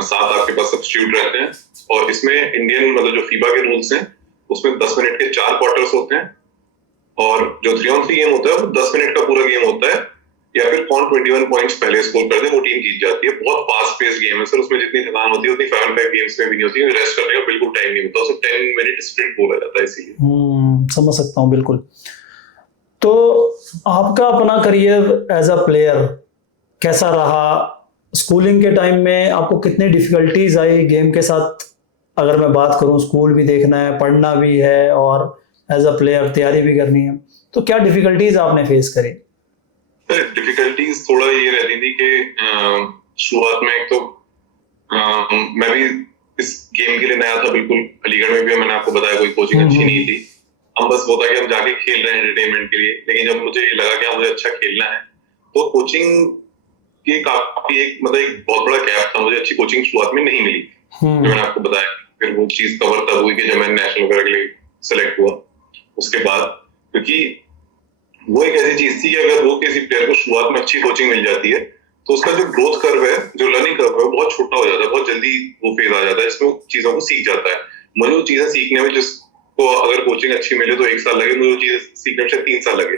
7 आपके पास सब्स्टिट्यूट रहते हैं। और इसमें इंडियन मतलब जो फीबा के रूल्स हैं उसमें 10 मिनट के 4 क्वार्टर्स होते हैं, और जो 3on3 गेम होता है वो 10 मिनट का पूरा गेम होता है, या फिर कौन 21 पॉइंट्स पहले स्कोर कर दे वो टीम जीत जाती है। बहुत फास्ट पेस्ड गेम है सर, उसमें जितनी थकान होती है उतनी 5on5 गेम्स में भी नहीं होती है। रेस्ट करने का बिल्कुल टाइम नहीं होता, उसे 10 मिनट स्प्रिंट बोला जाता है, इसीलिए। समझ सकता हूँ बिल्कुल। तो आपका अपना करियर एज अ प्लेयर कैसा रहा? स्कूलिंग के टाइम में आपको कितनी डिफिकल्टीज आई गेम के साथ? अगर मैं बात करूं, स्कूल भी देखना है, पढ़ना भी है और एज अ प्लेयर तैयारी भी करनी है, तो क्या डिफिकल्टीज आपने फेस करी? डिफिकल्टीज थोड़ा ये रहती थी कि शुरुआत में एक तो मैं भी इस गेम के लिए नया था बिल्कुल। अलीगढ़ में भी मैंने आपको बताया कोई कोचिंग अच्छी नहीं थी। हम बस होता कि हम जाके खेल रहे हैं एंटरटेनमेंट के लिए, लेकिन जब मुझे लगा कि मुझे अच्छा खेलना है तो कोचिंग की काफी एक बहुत बड़ा गैप था। मुझे अच्छी कोचिंग शुरुआत में नहीं मिली, जो मैंने आपको बताया। फिर वो चीज कवर तब हुई कि जब मैंने नेशनल वगैरह के लिए सेलेक्ट हुआ उसके बाद, क्योंकि वो एक ऐसी चीज थी कि अगर वो किसी प्लेयर को शुरुआत में अच्छी कोचिंग मिल जाती है तो उसका जो ग्रोथ कर्व है, जो लर्निंग कर्व है, वो बहुत छोटा हो जाता है, बहुत जल्दी वो फेज आ जाता है, इसमें चीजों को सीख जाता है। मुझे वो चीजें सीखने में, जिसको अगर कोचिंग अच्छी मिले तो 1 साल लगे, मुझे वो चीजें सीखने में 3 साल लगे।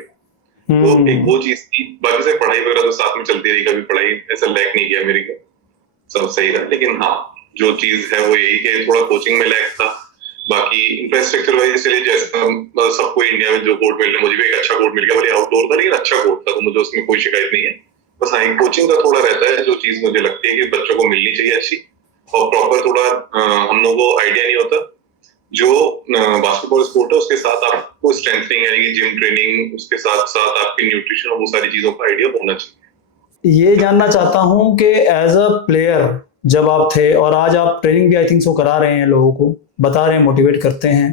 तो एक वो चीज थी। बाकी से पढ़ाई वगैरह तो साथ में चलती रही, कभी पढ़ाई ऐसा लैक नहीं किया मेरी को, सब सही रहा। लेकिन हाँ, जो चीज है वो यही कि थोड़ा कोचिंग में लैक था। बाकी इंफ्रास्ट्रक्चर वाइज चलिए, जैसे सबको इंडिया में जो कोर्ट मिल रहा है, मुझे भी एक अच्छा कोर्ट मिल गया, भले आउटडोर था लेकिन अच्छा कोर्ट था, तो मुझे उसमें कोई शिकायत नहीं है। बस हाँ, कोचिंग का थोड़ा रहता है, जो चीज मुझे लगती है कि बच्चों को मिलनी चाहिए अच्छी, और प्रॉपर थोड़ा हम लोगों को आइडिया नहीं होता। जो बास्केटबॉल स्पोर्ट है उसके साथ आपको स्ट्रेंथनिंग यानी कि जिम ट्रेनिंग, उसके साथ साथ आपकी न्यूट्रिशन और वो सारी चीजों का आइडिया होना चाहिए। ये जानना चाहता हूँ कि एज अ प्लेयर जब आप थे, और आज आप ट्रेनिंग भी आई थिंक सो करा रहे हैं, लोगों को बता रहे हैं, मोटिवेट करते हैं,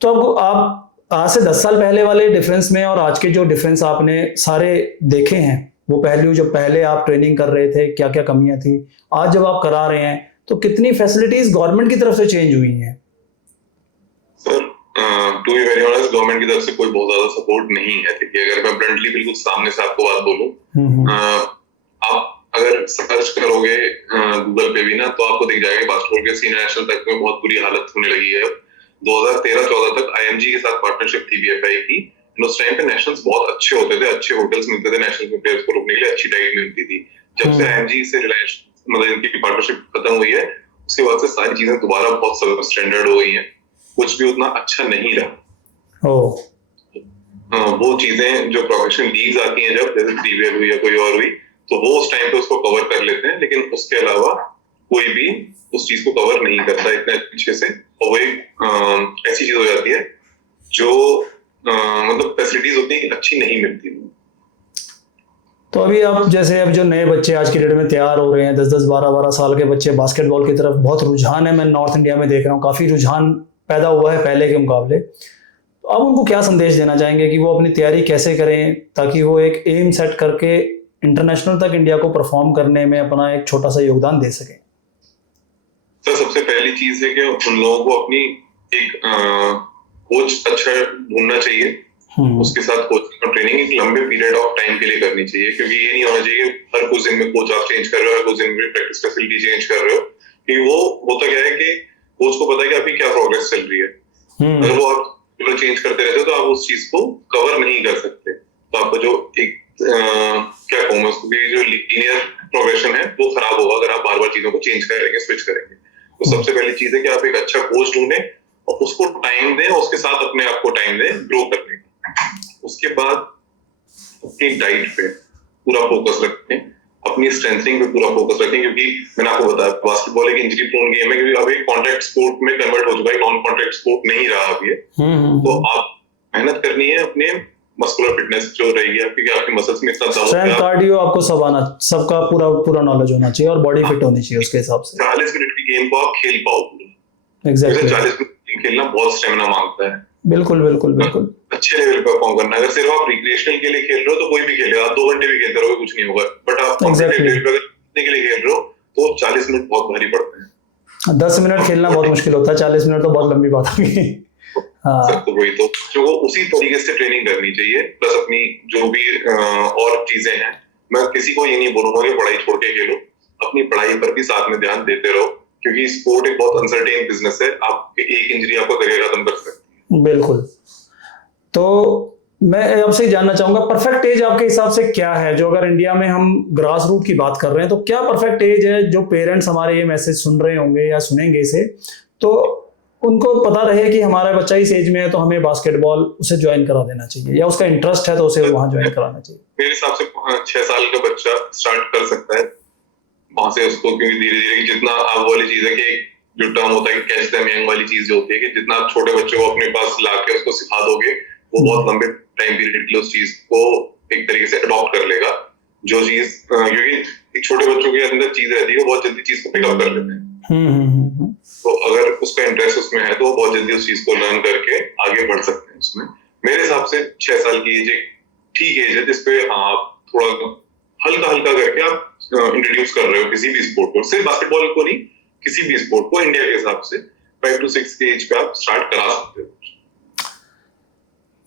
तो अब आप आज से 10 साल पहले वाले डिफरेंस में और आज के जो डिफरेंस आपने सारे देखे हैं, वो पहलू, जो पहले आप ट्रेनिंग कर रहे थे क्या क्या कमियां थी, आज जब आप करा रहे हैं, तो कितनी फैसिलिटीज गवर्नमेंट की तरफ से चेंज हुई हैं? Sir, to be very honest, government की तरफ से कोई बहुत ज्यादा सपोर्ट नहीं है। देखिए, अगर मैं ब्लंटली बिल्कुल सामने से आपको बात बोलूं, आप अगर सर्च करोगे गूगल पे भी ना, तो आपको दिख जाएगा बास्केटबॉल के सीनियर नेशनल तक में बहुत बुरी हालत होने लगी है। 2013-14 तक आईएमजी के साथ पार्टनरशिप थी बीएफआई की। उस टाइम पे नेशनल्स बहुत अच्छे होते थे, अच्छे होटल्स मिलते थे नेशनल में प्लेयर्स को रुकने के लिए, अच्छी डाइट मिलती थी। जब से आईएमजी से रिलायंस इनकी पार्टनरशिप खत्म हुई है, उसके बाद से सारी चीजें दोबारा बहुत सब स्टैंडर्ड हो गई हैं, कुछ भी उतना अच्छा नहीं रहा। वो चीजें जो प्रोफेशनल लीग्स आती हैं, जब जैसे प्रीवियर हुई या कोई और हुई, तो वो उस टाइम पे उसको कवर कर लेते हैं, लेकिन उसके अलावा कोई भी उस चीज को कवर नहीं करता इतने अच्छे से। और वो एक ऐसी चीज हो जाती है जो मतलब फैसिलिटीज उतनी अच्छी नहीं मिलती। तो अभी आप जैसे, अब जो नए बच्चे आज की डेट में तैयार हो रहे हैं, 10-10, 12-12 साल के बच्चे, बास्केटबॉल की तरफ बहुत रुझान है, मैं नॉर्थ इंडिया में देख रहा हूँ, काफी रुझान पैदा हुआ है पहले के मुकाबले। तो आप उनको क्या संदेश देना चाहेंगे कि वो अपनी तैयारी कैसे करें, ताकि वो एक एम सेट करके इंटरनेशनल तक इंडिया को परफॉर्म करने में अपना एक छोटा सा योगदान दे सके? सर, सबसे पहली चीज है कि उन लोगों को अपनी एक कोच अच्छा ढूंढना चाहिए। उसके साथ कोचिंग और ट्रेनिंग एक लंबे पीरियड ऑफ टाइम के लिए करनी चाहिए, क्योंकि ये नहीं होना चाहिए कि हर कुछ दिन में कोच आप चेंज कर रहे हो, हर कुछ दिन में प्रैक्टिस फैसिलिटी चेंज कर रहे हो। कि वो होता क्या है कि कोच को पता है कि आपकी क्या प्रोग्रेस चल रही है। अगर वो आप चेंज करते रहते हो तो आप उस चीज को कवर नहीं कर सकते। तो आपको जो एक क्या कहूँ मैं उसको, जो लीनियर प्रोग्रेशन है वो खराब होगा अगर आप बार बार चीजों को चेंज करेंगे, स्विच करेंगे। तो सबसे पहली चीज है कि आप एक अच्छा कोच ढूंढें और उसको टाइम दें, और उसके साथ अपने आप को टाइम दें ग्रो करने का। उसके बाद अपनी डाइट पे पूरा फोकस रखें, अपनी स्ट्रेंथनिंग पे पूरा फोकस रखें, क्योंकि मैंने आपको बताया बास्केटबॉल एक इंजरी प्रोन गेम है, क्योंकि अब एक कॉन्टैक्ट स्पोर्ट में कन्वर्ट हो चुका है, नॉन कॉन्टैक्ट स्पोर्ट नहीं रहा अब ये। तो आप मेहनत करनी है, अपने मस्कुलर फिटनेस जो रहेगी आपकी, कि आपके मसल्स में इतना दम, स्ट्रेंथ, कार्डियो आपको सब आना, सबका पूरा नॉलेज होना चाहिए, और बॉडी फिट होनी चाहिए उसके हिसाब से। 40 मिनट की गेम को आप खेल पाओ पूरा। एग्जैक्टली, 40 मिनट खेलना बहुत स्टेमिना मांगता है। बिल्कुल बिल्कुल बिल्कुल। अच्छे लेवल पे परफॉर्म करना। अगर सिर्फ आप रिक्रिएशनल के लिए खेल रहे हो तो कोई भी खेलेगा, आप 2 घंटे भी खेलते रहोगे कुछ नहीं होगा। बट आप कॉम्पिटिटिव के लिए खेल रहे हो तो 40 मिनट बहुत भारी पड़ते हैं। 10 मिनट खेलना बहुत मुश्किल होता है, 40 मिनट तो बहुत लंबी बात होगी। तो वही तो, जो उसी तरीके से ट्रेनिंग करनी चाहिए, प्लस अपनी जो भी और चीजें हैं। मैं किसी को ये नहीं बोलूंगा कि पढ़ाई छोड़ के खेलो, अपनी पढ़ाई पर भी साथ में ध्यान देते रहो, क्योंकि स्पोर्ट एक बहुत अनसर्टेन बिजनेस है। आपकी एक इंजरी आपका करियर खत्म कर सकती है। बिल्कुल। तो मैं आपसे जानना चाहूंगा, परफेक्ट एज आपके हिसाब से क्या है? जो अगर इंडिया में हम ग्रास रूट की बात कर रहे हैं, तो क्या परफेक्ट एज है जो पेरेंट्स हमारे ये मैसेज सुन रहे होंगे या सुनेंगे इसे, तो उनको पता रहे कि हमारा बच्चा इस एज में है तो हमें बास्केटबॉल उसे ज्वाइन करा देना चाहिए, या उसका इंटरेस्ट है तो उसे वहां ज्वाइन कराना चाहिए? मेरे हिसाब से 6 साल का बच्चा स्टार्ट कर सकता है वहां से उसको, क्योंकि धीरे धीरे जितना आप वाली चीज है कि जो टर्म होता है कि कैच देम यंग वाली चीज जो होती है कि जितना आप छोटे बच्चे को अपने पास लाके उसको सिखा दोगे वो बहुत लंबे टाइम पीरियड के लिए उस चीज को एक तरीके से अडॉप्ट कर लेगा। जो चीज क्योंकि एक छोटे बच्चों के अंदर चीज रहती है वो बहुत जल्दी चीज को पिकअप कर लेते हैं। तो अगर उसका इंटरेस्ट उसमें है तो वो बहुत जल्दी उस चीज को लर्न करके आगे बढ़ सकते हैं उसमें। मेरे हिसाब से 6 साल की एज एक ठीक एज है जिसपे आप थोड़ा हल्का हल्का करके आप इंट्रोड्यूस कर रहे हो किसी भी स्पोर्ट को, सिर्फ बास्केटबॉल को नहीं, किसी भी स्पोर्ट को इंडिया के हिसाब से 5 to 6 के एज पे आप स्टार्ट करा सकते हो।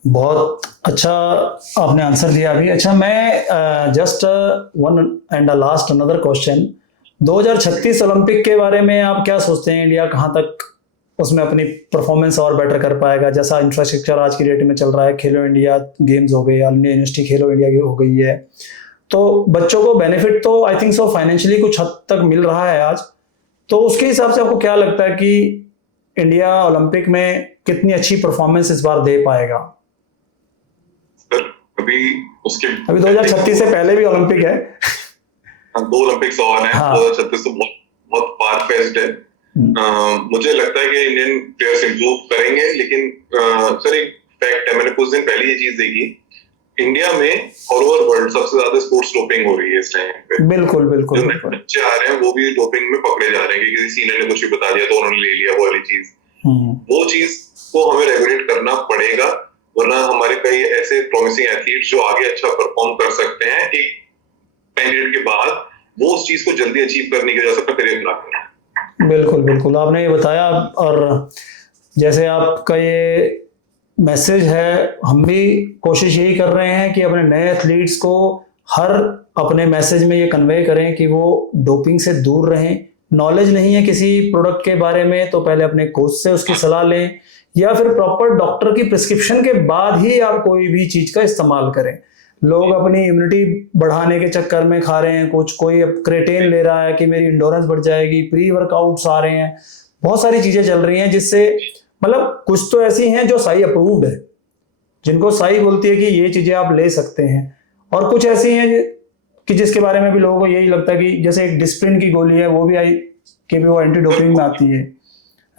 बहुत अच्छा आपने आंसर दिया अभी। अच्छा, मैं just one and last another question, 2036 Olympic के बारे में आप क्या सोचते हैं? इंडिया कहाँ तक उसमें अपनी परफॉर्मेंस और बेटर कर पाएगा? जैसा इंफ्रास्ट्रक्चर आज की डेट में चल रहा है, खेलो इंडिया गेम्स हो गई, ऑल इंडिया यूनिवर्सिटी खेलो इंडिया की हो गई है, तो बच्चों को बेनिफिट तो आई थिंक सो फाइनेंशियली कुछ हद तक मिल रहा है आज, तो उसके हिसाब से आपको क्या लगता है कि इंडिया ओलंपिक में कितनी अच्छी परफॉर्मेंस इस बार दे पाएगा? अभी 2036 से पहले भी ओलंपिक है। 2 ओलंपिक्स और हैं। हाँ। 2036 तो बहुत फार फेच्ड है। मुझे लगता है कि इंडियन प्लेयर्स इंप्रूव करेंगे, लेकिन सर एक फैक्ट है, मैंने कुछ दिन पहले ये चीज देखी, इंडिया में ऑल ओवर वर्ल्ड सबसे ज्यादा स्पोर्ट्स डोपिंग हो रही है इस टाइम पे। बिल्कुल बिल्कुल जो बच्चे आ रहे हैं वो भी डोपिंग में पकड़े जा रहे हैं कि किसी सीनियर ने कुछ भी बता दिया तो उन्होंने ले लिया वो वाली चीज। वो चीज को हमें रेगुलेट करना पड़ेगा, वरना हमारे कई ऐसे प्रॉमिसिंग एथलीट्स जो आगे अच्छा परफॉर्म कर सकते हैं एक टाइम पीरियड के बाद, वो उस चीज को जल्दी अचीव करने की वजह से अपना करियर खराब कर रहे हैं। बिल्कुल बिल्कुल आपने ये बताया, और जैसे आपका ये मैसेज है, हम भी कोशिश यही कर रहे हैं कि अपने नए एथलीट्स को हर अपने मैसेज में ये कन्वे करें कि वो डोपिंग से दूर रहें। नॉलेज नहीं है किसी प्रोडक्ट के बारे में तो पहले अपने कोच से उसकी सलाह लें, या फिर प्रॉपर डॉक्टर की प्रिस्क्रिप्शन के बाद ही आप कोई भी चीज का इस्तेमाल करें। लोग अपनी इम्यूनिटी बढ़ाने के चक्कर में खा रहे हैं कुछ, कोई अब क्रेटेन ले रहा है कि मेरी इंडोरेंस बढ़ जाएगी, प्री वर्कआउट्स आ रहे हैं, बहुत सारी चीजें चल रही हैं जिससे मतलब कुछ तो ऐसी हैं जो साई अप्रूव्ड है, जिनको साई बोलती है कि ये चीजें आप ले सकते हैं, और कुछ ऐसी हैं कि जिसके बारे में भी लोगों को यही लगता है कि जैसे एक डिस्प्रिन की गोली है वो भी आई कि भी वो एंटी डोपिंग में आती है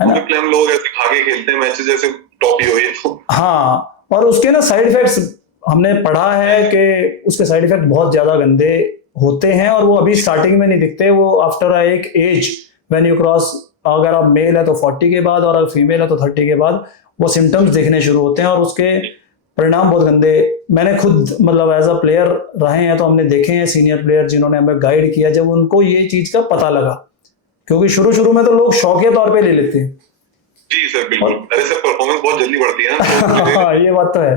ना। हम लोग ऐसे खा के खेलते हैं मैचेस जैसे टॉपी हो तो। हाँ, और उसके ना साइड इफेक्ट्स हमने पढ़ा है कि उसके साइड इफेक्ट बहुत ज्यादा गंदे होते हैं, और वो अभी स्टार्टिंग में नहीं दिखते, वो आफ्टर एक एज व्हेन यू क्रॉस, अगर आप मेल है तो 40 के बाद और अगर फीमेल है तो 30 के बाद वो सिम्टम्स दिखने शुरू होते हैं, और उसके परिणाम बहुत गंदे। मैंने खुद मतलब एज अ प्लेयर रहे हैं तो हमने देखे हैं सीनियर प्लेयर जिन्होंने हमें गाइड किया जब उनको ये चीज का पता लगा, क्योंकि शुरू में तो लोग शौकिया तौर पे ले लेते हैं। जी सर बिल्कुल, अरे सर परफॉर्मेंस बहुत जल्दी बढ़ती है ना। हाँ ये बात तो है,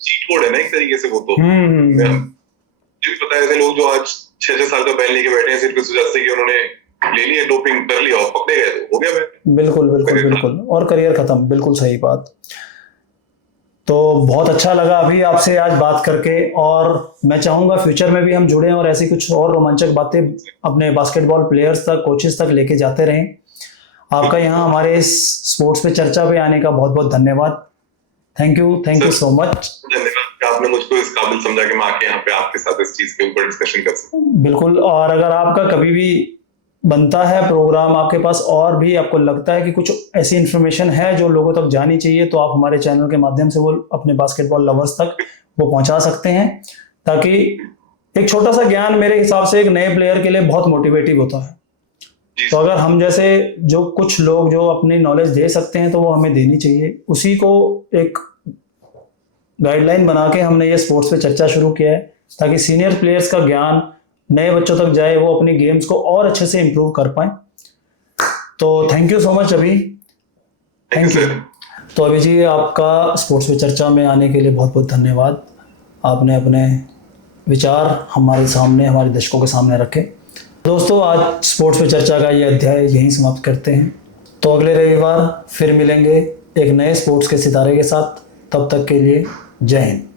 चीट कोड है ना एक तरीके से वो तो। मुझे पता है ऐसे लोग जो आज 6 साल का बैन लेके बैठे हैं सिर्फ इस वजह से कि उन्होंने ले लिया, डोपिंग कर लिया और पकड़े गए तो हो गया बैन। बिल्कुल बिल्कुल बिल्कुल, और करियर खत्म। बिल्कुल सही बात। तो बहुत अच्छा लगा अभी आपसे आज बात करके, और मैं चाहूंगा फ्यूचर में भी हम जुड़े और ऐसी कुछ और रोमांचक बातें अपने बास्केटबॉल प्लेयर्स तक, कोचेस तक लेके जाते रहें। आपका यहाँ हमारे इस स्पोर्ट्स पे चर्चा पे आने का बहुत बहुत धन्यवाद। Thank you so much. धन्यवाद, आपने मुझको इस काबिल समझा कि मैं आके यहाँ पे आपके साथ इस चीज के ऊपर डिस्कशन कर सकूं। बिल्कुल, और अगर आपका कभी भी बनता है प्रोग्राम, आपके पास और भी आपको लगता है कि कुछ ऐसी इन्फॉर्मेशन है जो लोगों तक जानी चाहिए, तो आप हमारे चैनल के माध्यम से वो अपने बास्केटबॉल लवर्स तक वो पहुंचा सकते हैं, ताकि एक छोटा सा ज्ञान मेरे हिसाब से एक नए प्लेयर के लिए बहुत मोटिवेटिव होता है। तो अगर हम जैसे जो कुछ लोग जो अपनी नॉलेज दे सकते हैं तो वो हमें देनी चाहिए, उसी को एक गाइडलाइन बना के हमने ये स्पोर्ट्स पे चर्चा शुरू किया है, ताकि सीनियर प्लेयर्स का ज्ञान नए बच्चों तक जाए, वो अपनी गेम्स को और अच्छे से इंप्रूव कर पाए। तो थैंक यू सो मच अभी, थैंक यू। तो अभी जी आपका स्पोर्ट्स पे चर्चा में आने के लिए बहुत बहुत धन्यवाद। आपने अपने विचार हमारे सामने, हमारे दर्शकों के सामने रखे। दोस्तों, आज स्पोर्ट्स पे चर्चा का ये अध्याय यहीं समाप्त करते हैं। तो अगले रविवार फिर मिलेंगे एक नए स्पोर्ट्स के सितारे के साथ। तब तक के लिए जय हिंद।